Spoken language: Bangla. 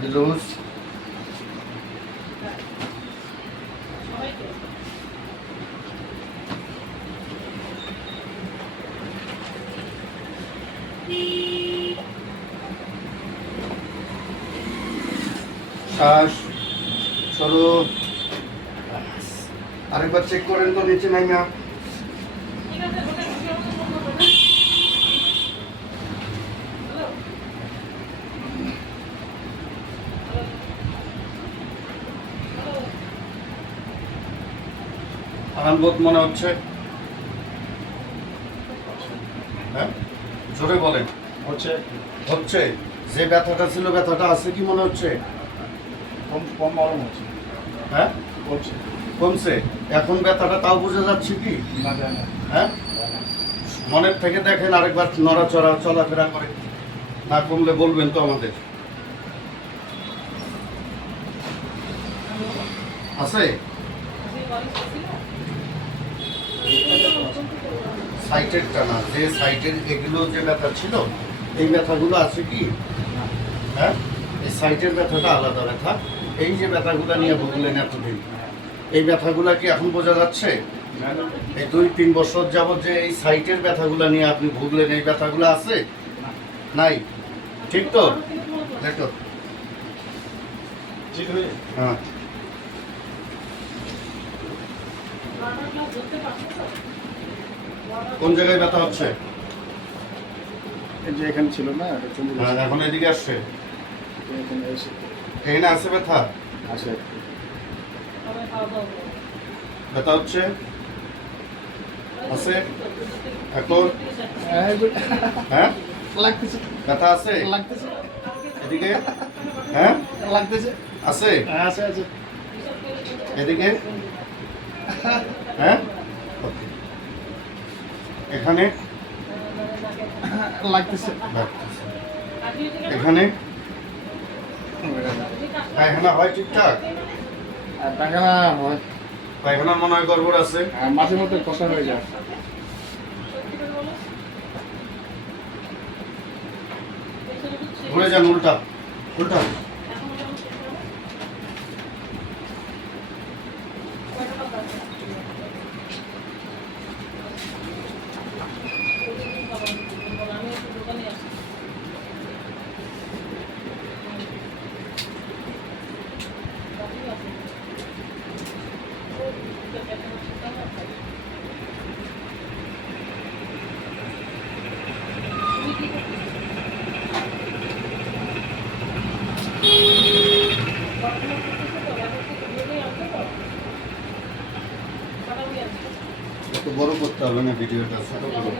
বডি লুজ, শ্বাস চলো। আরেকবার চেক করেন তো নিচে নাই না। আরামবোধ মনে হচ্ছে? হ্যাঁ, জোরে বলেন। হচ্ছে হচ্ছে। যে ব্যথাটা ছিল ব্যথাটা আছে কি মনে হচ্ছে? কম কম গরম হচ্ছে। হ্যাঁ, করছে কমছে। এখন ব্যথাটা তাও বোঝা যাচ্ছে কি? না যায় না। হ্যাঁ, মনের থেকে দেখেন, আরেকবার নড়াচড়া চলাফেরা করে। না কমলে বলবেন তো আমাদের। আছে সাইটেরটা না, যে সাইটের এগুলো যে ব্যথা ছিল, এই ব্যথাগুলো আছে কি? হ্যাঁ, এই সাইটের ব্যথাটা আলাদা ব্যথা। এই যে ব্যথাগুলো নিয়ে ভুগলেন এতদিন, এই ব্যথাগুলো কি এখন বোঝা যাচ্ছে? এই 2-3 বছর যাবত যে এই সাইটের ব্যথাগুলো নিয়ে আপনি ভুগলেন, এই ব্যথাগুলো আছে? নাই, ঠিক তো? দেখো, ঠিক হয়ে হ্যাঁ, কোন জায়গায় ব্যথা হচ্ছে? এই যে এখানে ছিল না, এটা চলে হ্যাঁ, গেছে। এখন এদিকে আসছে। এখানে এসে এখানে আছে ব্যথা? আসে। ব্যথা হচ্ছে? আছে এখন? হ্যাঁ, লাগতেছে ব্যথা আছে লাগতেছে এদিকে? হ্যাঁ, লাগতেছে। আছে আছে আছে। এদিকে? হ্যাঁ, ওকে। এখানে লাগতেছে। লাগতেছে। এখানে পায়খানা হয় ঠিকঠাক? আর পায়খানা হয়। পায়খানা মনে হয় গড়বড় আছে। আর মাঝে মধ্যে কষা হয়ে যায়। ঘুরে যান, উল্টা উল্টা। এত বড় করতে হবে না ভিডিওটা, ছোট করো।